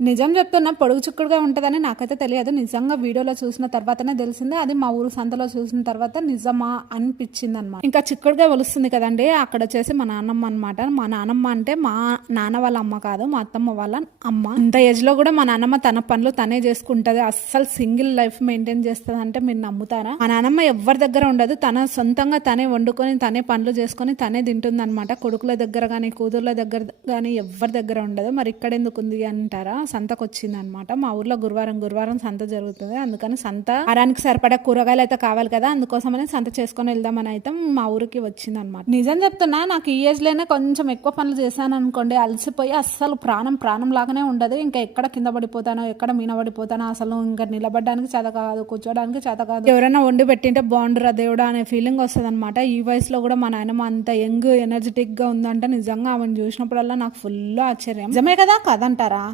నిజం చెప్తున్నా పొడుగు చుక్కుడుగా ఉంటదని నాకైతే తెలియదు. నిజంగా వీడియోలో చూసిన తర్వాతనే తెలిసింది. అది మా ఊరు సంతలో చూసిన తర్వాత నిజమా అనిపించిందనమాట. ఇంకా చిక్కుడుగాయ ఒలుస్తుంది కదండీ! అక్కడొచ్చేసి మా నాన్నమ్మ అనమాట. మా నాన్నమ్మ అంటే మా నాన్న వాళ్ళ అమ్మ కాదు. మా అత్తమ్మ వాళ్ళ అమ్మ. ఇంత ఏజ్‌లో కూడా మా నాన్నమ్మ తన పనులు తనే చేసుకుంటది. అస్సలు సింగిల్ లైఫ్ మెయింటైన్ చేస్తదంటే మీరు నమ్ముతారా? మా నాన్నమ్మ ఎవ్వరి దగ్గర ఉండదు. తన సొంతంగా తనే వండుకొని, తనే పనులు చేసుకొని, తనే తింటుందనమాట. కొడుకుల దగ్గర గాని, కూతుర్ల దగ్గర గాని ఎవ్వరి దగ్గర ఉండదు. మరి ఇక్కడ ఎందుకుంది అంటారా? సంతకు వచ్చిందనమాట. మా ఊర్లో గురువారం సంత జరుగుతుంది. అందుకని సంత వారానికి సరిపడా కూరగాయలు అయితే కావాలి కదా, అందుకోసమని సంత చేసుకొని వెళ్దామని అయితే మా ఊరికి వచ్చిందనమాట. నిజం చెప్తున్నా, నాకు ఈ ఏజ్ లోనే కొంచెం ఎక్కువ పనులు చేశాను అనుకోండి, అలసిపోయి అస్సలు ప్రాణం లాగానే ఉండదు. ఇంకా ఎక్కడ కింద పడిపోతానో, ఎక్కడ మీన పడిపోతానో, అసలు ఇంకా నిలబడడానికి చేత కాదు, కూర్చోడానికి చేత కాదు. ఎవరైనా వండి పెట్టింటే బాగుండురా దేవుడా అనే ఫీలింగ్ వస్తుంది అనమాట. ఈ వయసులో కూడా మా నాయనమ్మ అంత యంగ్ ఎనర్జెటిక్ గా ఉందంటే నిజంగా ఆమెను చూసినప్పుడల్లా నాకు ఫుల్ ఆశ్చర్యం. నిజమే కదా, కాదంటారా?